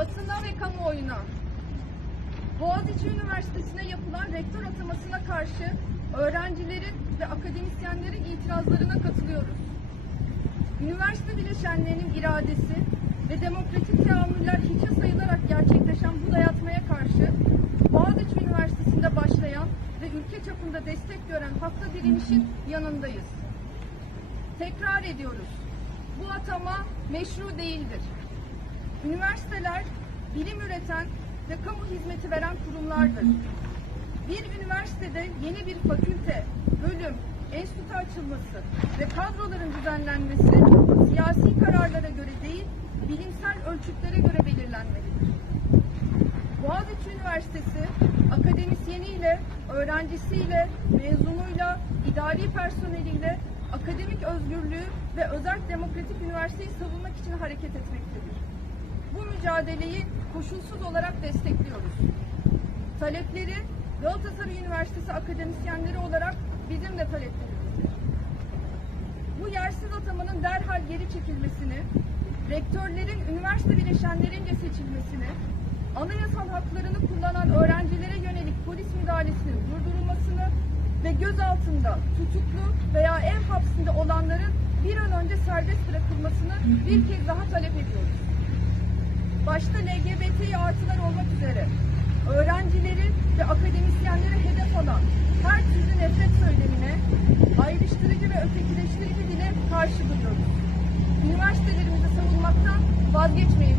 adına Boğaziçi Üniversitesi'ne yapılan rektör atamasına karşı öğrencilerin ve akademisyenlerin itirazlarına katılıyoruz. Üniversite bileşenlerinin iradesi ve demokratik teamüller hiçe sayılarak gerçekleşen bu dayatmaya karşı Boğaziçi Üniversitesi'nde başlayan ve ülke çapında destek gören haklı direnişin yanındayız. Tekrar ediyoruz. Bu atama meşru değildir. Üniversiteler bilim üreten ve kamu hizmeti veren kurumlardır. Bir üniversitede yeni bir fakülte, bölüm, enstitü açılması ve kadroların düzenlenmesi siyasi kararlara göre değil, bilimsel ölçütlere göre belirlenmelidir. Boğaziçi Üniversitesi akademisyeniyle, öğrencisiyle, mezunuyla, idari personeliyle akademik özgürlüğü ve özel demokratik üniversiteyi savunmak için hareket etmektedir. Bu mücadeleyi koşulsuz olarak destekliyoruz. Talepleri Galatasaray Üniversitesi akademisyenleri olarak bizim de taleplerimizdir. Bu yersiz atamanın derhal geri çekilmesini, rektörlerin üniversite bileşenlerince seçilmesini, anayasal haklarını kullanan öğrencilere yönelik polis müdahalesinin durdurulmasını ve gözaltında tutuklu veya ev hapsinde olanların bir an önce serbest bırakılmasını bir kez daha talep ediyoruz. Başta LGBTİ artılar olmak üzere öğrencileri ve akademisyenlere hedef alan her türlü nefret söylemine, ayrıştırıcı ve ötekileştirici dile karşı duruyoruz. Üniversitelerimizi savunmaktan vazgeçmeyeceğiz.